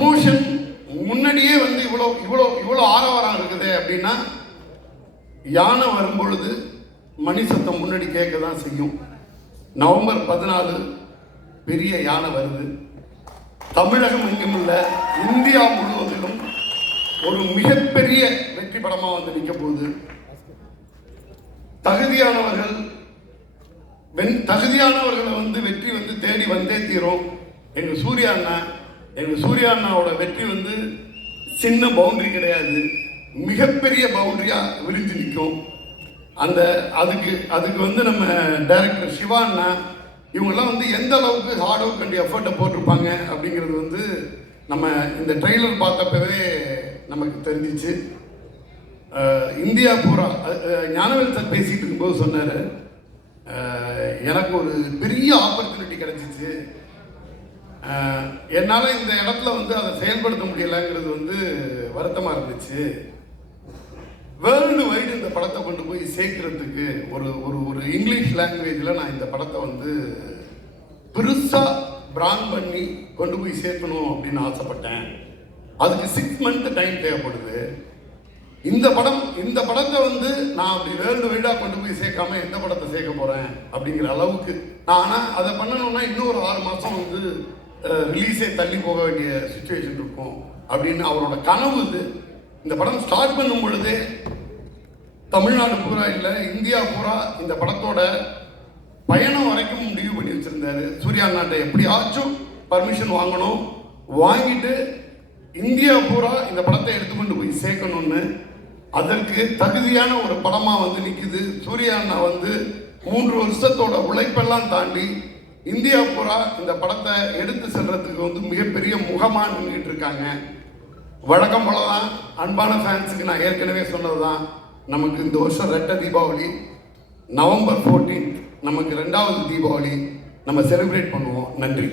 Promotion முன்னாடியே வந்து இவ்வளோ இவ்வளோ இவ்வளோ ஆரவாரம் இருக்குது அப்படின்னா யானை வரும்பொழுது மணி சத்தம் முன்னாடி கேட்க தான் செய்யும். நவம்பர் 14 பெரிய யானை வருது. தமிழகம் எங்கும் இல்ல, இந்தியா முழுவதிலும் ஒரு மிகப்பெரிய வெற்றி படமாக வந்து நிற்க போகுது. தகுதியானவர்களை வந்து வெற்றி வந்து தேடி வந்தே தீரும். எங்கள் சூர்யா அண்ணாவோட வெற்றி வந்து சின்ன பவுண்டரி கிடையாது, மிகப்பெரிய பவுண்டரியா விரிஞ்சு நிற்கும். அதுக்கு வந்து நம்ம டைரக்டர் சிவா அண்ணா இவங்கெல்லாம் வந்து எந்த அளவுக்கு ஹார்ட் ஒர்க் அண்ட் எஃபர்ட்டை போட்டிருப்பாங்க அப்படிங்கிறது வந்து நம்ம இந்த ட்ரெய்லர் பார்த்தப்பவே நமக்கு தெரிஞ்சிச்சு. இந்தியா பூரா ஞானவேல் சார் பேசிகிட்டு இருக்கும்போது சொன்னார், எனக்கு ஒரு பெரிய ஆப்பர்ச்சுனிட்டி கிடைச்சிச்சு, என்னால் இந்த இடத்துல வந்து அதை செயல்படுத்த முடியலைங்கிறது வந்து வருத்தமாக இருந்துச்சு. வேர்ல்டு வைடு இந்த படத்தை கொண்டு போய் சேர்க்கறதுக்கு ஒரு ஒரு இங்கிலீஷ் லாங்குவேஜில் நான் இந்த படத்தை வந்து பெருசாக பிராண்ட் பண்ணி கொண்டு போய் சேர்க்கணும் அப்படின்னு ஆசைப்பட்டேன். அதுக்கு 6 month டைம் தேவைப்படுது. இந்த படத்தை வந்து நான் அப்படி வேர்ல்டு வைடாக கொண்டு போய் சேர்க்காம எந்த படத்தை சேர்க்க போகிறேன் அப்படிங்கிற அளவுக்கு ஆனால் அதை பண்ணணும்னா இன்னும் ஒரு 6 மாதம் வந்து ரிலீஸே தள்ளி போக வேண்டிய சுச்சுவேஷன் இருக்கும் அப்படின்னு அவரோட கனவு இது. இந்த படம் ஸ்டார்ட் பண்ணும் பொழுதே தமிழ்நாடு பூரா இல்லை, இந்தியா பூரா இந்த படத்தோட பயணம் வரைக்கும் முடிவு பண்ணி வச்சிருந்தாரு. சூர்யா அண்ணாட்ட எப்படியாச்சும் பர்மிஷன் வாங்கணும், வாங்கிட்டு இந்தியா பூரா இந்த படத்தை எடுத்துக்கொண்டு போய் சேர்க்கணும்னு. அதற்கு தகுதியான ஒரு படமாக வந்து நிற்குது. சூர்யா அண்ணா வந்து 3 வருஷத்தோட உழைப்பெல்லாம் தாண்டி இந்தியா பூரா இந்த படத்தை எடுத்து செல்றதுக்கு வந்து மிகப்பெரிய முகமாக நின்றுட்டு இருக்காங்க. வழக்கம் போல தான் அன்பான ஃபேன்ஸுக்கு நான் ஏற்கனவே சொன்னது தான், நமக்கு இந்த வருஷம் 2 தீபாவளி. நவம்பர் 14 நமக்கு 2வது தீபாவளி நம்ம செலிப்ரேட் பண்ணுவோம். நன்றி.